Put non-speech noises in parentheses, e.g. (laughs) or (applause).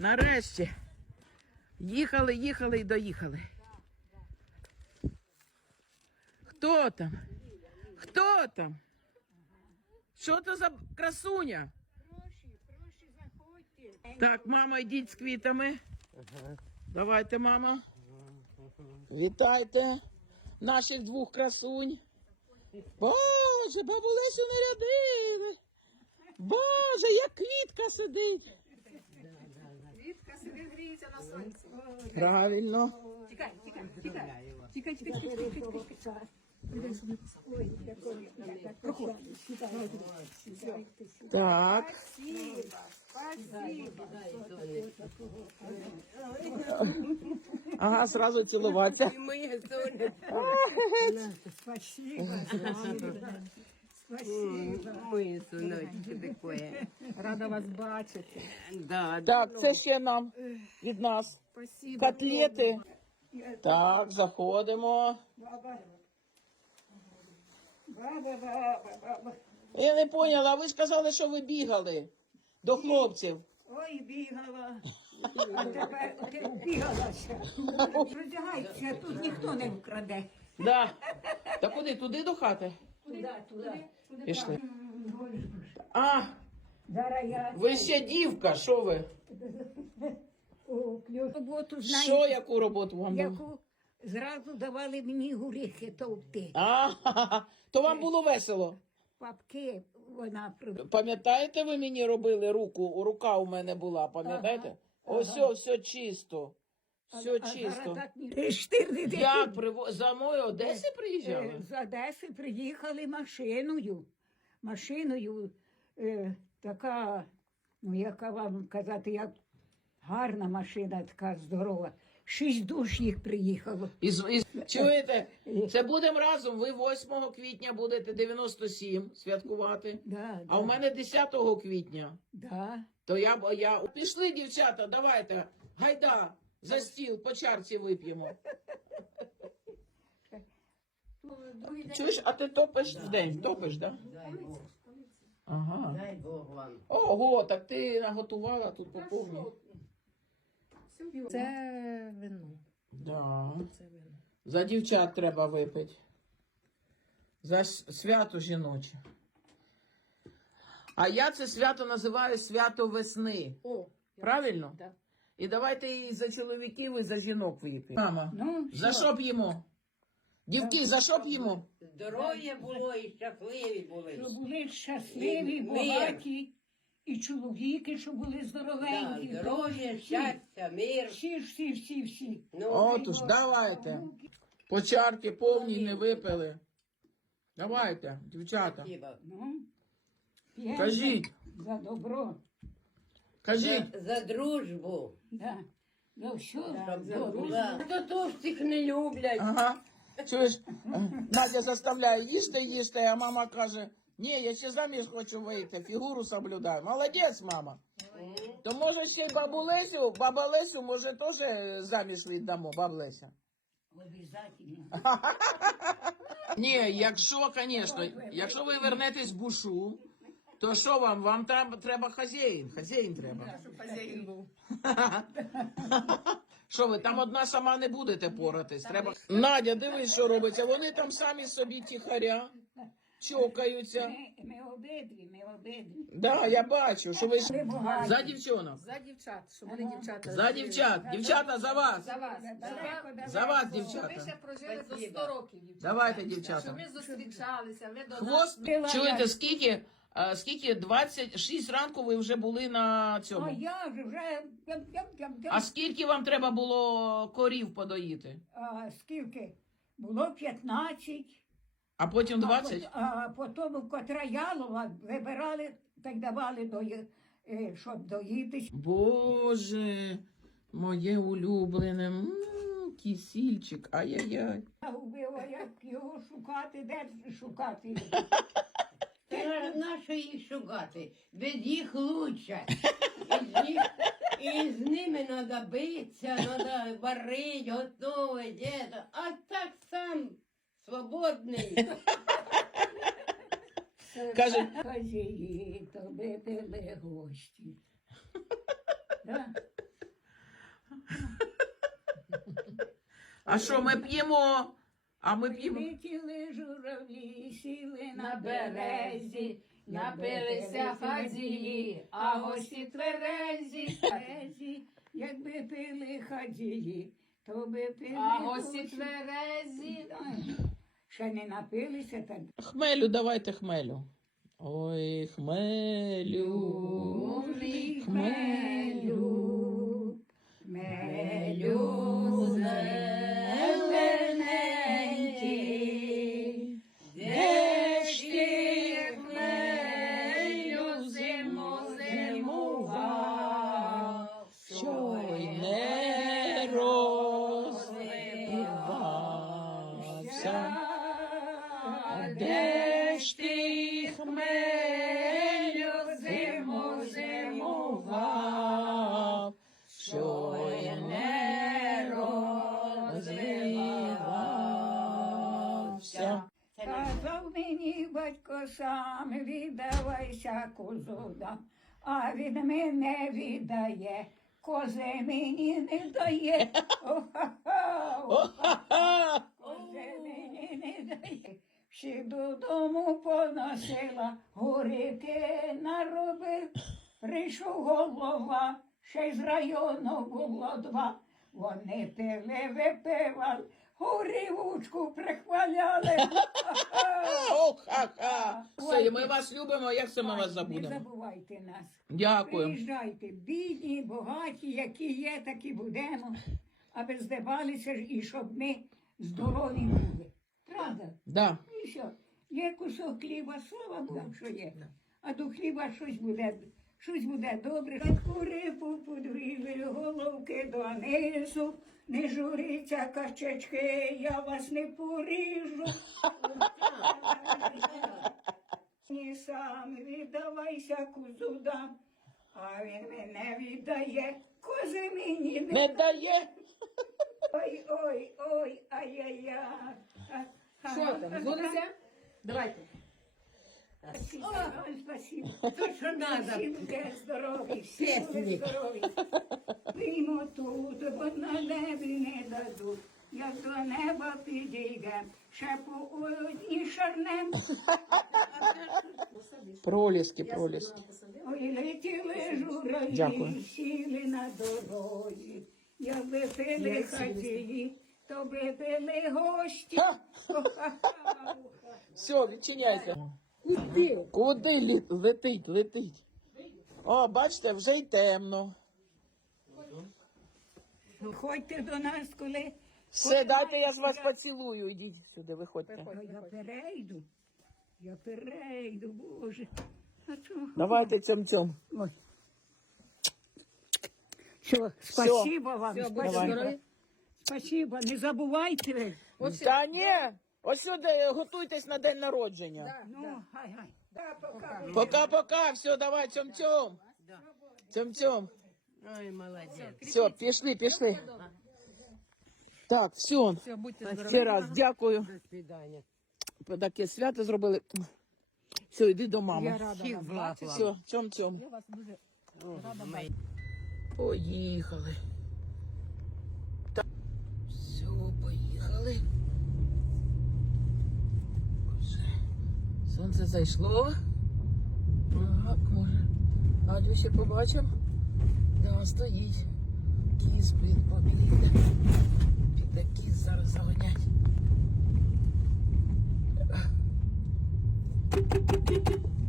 Нарешті. Їхали, їхали і доїхали. Хто там? Хто там? Що то за красуня? Прошу, прошу, заходьте. Так, мама, йдіть з квітами. Давайте, мама. Вітайте наших двох красунь. Боже, бабулесю нарядили. Боже, як квітка сидить. Квітка собі гріється на сонці. Правильно. Тікай, тікай, тікай. Тікай, тікай, тікай, тікай, Так. Ага, сразу цілуватися. Спасибо, спасибо. Спасибо. моє таке. Рада вас бачити. Да, Так, це ще нам від нас. Спасибо. Котлети. Так, заходимо. Баба. Баба, баба, баба. Я не поняла, ви ж казали, що ви бігали до хлопців. Ой, бігала. А тепер бігала ще. Роздягайся, тут ніхто не вкраде. Да. Та куди? Туди до хати? Туди, туди. Пішли. А, Зараз я ви ще дівка, що ви? (laughs) роботу Що, яку роботу вам було? яку зразу давали мені горіхи товкти. А, (laughs) то вам було весело. Папки вона Пам'ятаєте, ви мені робили руку? Рука у мене була, пам'ятаєте? Ось все, все чисто. Все А чисто. зараз так ні. Як приво... за мною Одеси приїжджали? Е, З Одеси приїхали машиною. Машиною е, така, ну яка вам казати, як гарна машина, така здорова. Шість душ їх приїхало. І, з- і, з- чуєте? Це будемо разом. Ви 8 квітня будете 97 святкувати. Да, А у мене 10 квітня. да. То я, б- я... Пішли, дівчата, давайте. Гайда, за стіл, по чарці вип'ємо. Чуєш, а ти топиш в день, топиш, так? Да? Ага. дай Бог вам. Ого, так ти наготувала тут по повній. Це вино. Да. Це вино. За дівчат треба випити. За с- свято жіноче. А я це свято називаю свято весни. О, Правильно? Да. І давайте і за чоловіків, і за жінок вип'ємо. Мама, Ну, за що п'ємо? Дівки, за що п'ємо? Здоров'я було і щасливі були. щоб були щасливі, Мир. багаті, і чоловіки, щоб були Да, здоровенькі. здоров'я, Всі, щастя, мир. Всі, всі, всі, всі. Ну, Отож, давайте. По чарки повній не випили. Давайте, дівчата. спасибо. Ну, п'ємо Кажіть, за добро. Кажіть. За, за дружбу. Да. За все. Щоб за була. дружбу. То всіх не люблять. Ага. Чуєш, Надя заставляє їсти, їсти, а мама каже, ні, я ще заміж хочу вийти, фігуру соблюдаю. Молодець, мама. То може ще й бабу Лесю, баба Лесю, може теж заміж віддамо, баб Леся. Обязательно. (laughs) Ні, якщо, звісно, якщо ви вернетесь в бушу, то що вам? Вам треба, треба хазяїн. Хазяїн треба. Щоб хазяїн був. (laughs) Що ви там одна сама не будете поратись? Треба. Надя, дивись, що робиться. Вони там самі собі тихаря, чокаються. Ми, ми обидві, ми обидві. Да, я бачу, що ви ж Ми багаті. за дівчонок. За дівчат, щоб вони дівчата. За дівчат. Дівчата за вас. За вас. За вас, Щоб ви дівчата. ще прожили до Спасибо. 100 років, дівчата. Давайте, Щоб дівчата. ми зустрічалися, ви до нас. Хвост. Чуєте, скільки? Е, Скільки 26 ранку ви вже були на цьому. А я ж вже. А скільки вам треба було корів подоїти? А, скільки? Було 15. А потім 20? А потім котра ялова вибирали, так давали, до, е, щоб доїтись. Боже, моє улюблене. м, Кисільчик, ай-яй-яй. Я вбила, як його шукати, де шукати. (laughs) Треба нащо їх шукати? від їх лучше. І з ними треба битися, треба варити, готувати. А так сам свободний. Каже, Кажі, то ви були гості. А що ми п'ємо а ми п'ємо. Летіли журавлі, сіли на березі, напилися хазії, а гості тверезі. березі. Якби пили хадії, то би пили. А гості гості. тверезі. Ще не напилися, так Хмелю, давайте хмелю. Ой, хмелю. Хмелю, й не розливався. Де ж ти, хмелю, зиму зимував, що й не розливався. Казав мені батько сам, віддавайся козуда, а від мене віддає, кози мені не дає. О-ха-ха! мені не дає. Всі додому поносила, горіки наробив, прийшов голова, ще й з району було два. Вони пили, випивали, горівочку прихваляли. (laughs) О-ха-ха! Ми вас любимо, як це ми вас Не забувайте нас. Дякую. Приїжджайте, бідні, богаті, які є, такі будемо, аби здавалися ж і щоб ми здорові були. Правда? Да. І що? Є кусок хліба, слава Богу, що є. А до хліба щось буде, щось буде добре. Рибу подвір'я, головки донизу. Не журіться, качечки, я вас не поріжу. (laughs) (laughs) Ні сам віддавайся кузудам, а він мене віддає, кози мені не Не дає. Ой, ой, ой, ай-яй-яй. Що там, згодиться? Давайте. Спасибо, ой, спасибо. То, що надо. Всі буде здорові, всі буде здорові. Приймо тут, бо на небі не дадуть. Як до неба підійдем, ще по одній шарнем. Проліски, проліски. Ой, летіли журавлі, Дякую. сіли на дорозі. Якби пили хатії, то би пили гості. Все, відчиняйте. Куди? Куди лі- летить, летить? О, бачите, вже й темно. Ходьте до нас, коли Все, дайте я з вас поцілую. Ідіть сюди, виходьте. Я перейду. Я перейду, Боже. А чого? Давайте цьом-цьом. Ой. Все, спасибо вам, Все, будьте спасибо. здорові. Спасибо, не забувайте. ви. Ось Та ні, ось сюди готуйтесь на день народження. Ну, хай. Да, пока. Пока-пока, все, давай, цьом-цьом. Цьом-цьом. Ой, молодець. Все, пішли, пішли. Так, все. Все, будьте здорові. Ще раз дякую. До свидання. Таке свято зробили. Все, йди до Я рада Всіх вас благ бачити. вам. Все, цьом-цьом. Я вас дуже О, рада бачити. Поїхали. Так. Все, поїхали. Вже Сонце зайшло. Так, може. Алюся побачив? Да, стоїть. Кіз, блін, побігли. Піде кіз зараз загонять. Thank you.